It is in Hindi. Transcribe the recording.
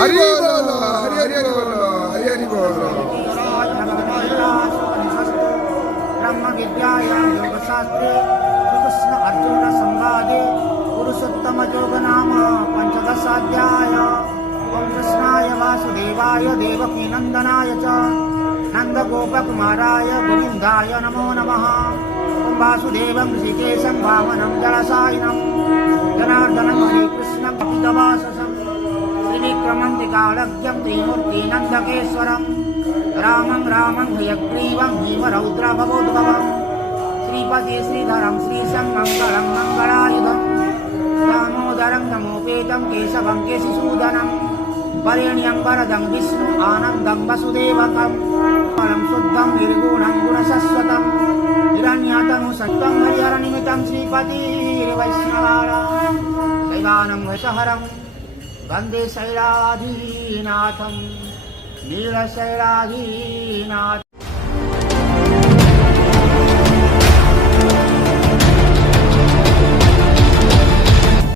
हरि बोलो हरि हरि बोलो हरि हरि बोलो। ब्रह्म विद्यायां योगशास्त्रे श्रीकृष्ण अर्जुन संवादे पुरुषोत्तम योग नाम पंचदशाध्याय। ओम कृष्णाय वासुदेवाय देवकी नंदनाय च नंदगोपकुमाराय गोविंदाय नमो नमः। ओम वासुदेवं ऋषिकेशं वामनं जलसायिनं जनार्दनं हरिकृष्णं कपितवाससं त्रिविक्रमं त्रिकालज्ञं त्रिमूर्तिनन्दकेश्वरं रामं हयग्रीवं भीमरौद्रभवोद्भवं श्रीपति श्रीधरं श्रीशं मङ्गलं मङ्गलायुधं दामोदरं नमोपेतं केशवं केशिसूदनं वरेण्यं वरदं विष्णु आनन्दं वसुदेवकं फलं शुद्धं निर्गुणं गुणशश्वतं हिरण्यतनु सत्त्वं हरिहरनिमितं श्रीपतिर्वैष्णवाणां शैवानं वशहरं वन्दे शैलाधीनाथं नीलशैलाधीनाथ।